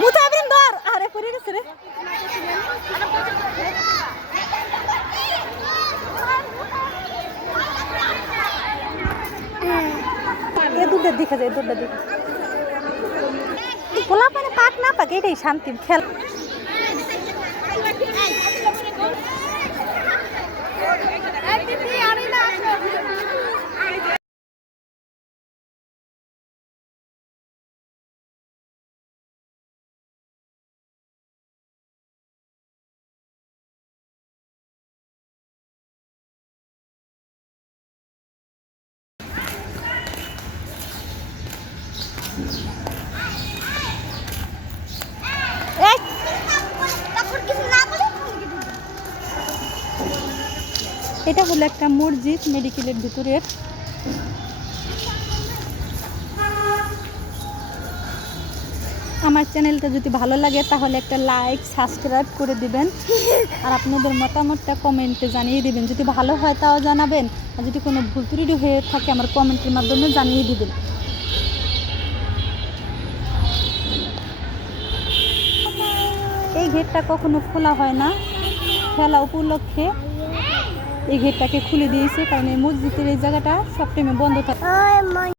মুতাবিন ধর আরে পড়ে গেছে রে এ দুধের দিকে যায় দুধের দিকে পোলা মানে পাক না পাক এটাই শান্তি খেল এটা হলো একটা মসজিদ মেডিকেলের ভিতরের আমার চ্যানেলটা যদি ভালো লাগে তাহলে একটা লাইক সাবস্ক্রাইব করে দিবেন আর আপনাদের মতামতটা কমেন্টে জানিয়ে দিবেন যদি ভালো হয় তাও জানাবেন আর যদি কোনো ভুল ত্রুটি হয়ে থাকে আমার কমেন্টের মাধ্যমে জানিয়ে দিবেন এই গেটটা কখনো খোলা হয় না খেলা উপলক্ষে এই গেটটাকে খুলে দিয়েছে কারণ এই মসজিদের এই জায়গাটা সব টাইমে বন্ধ থাকে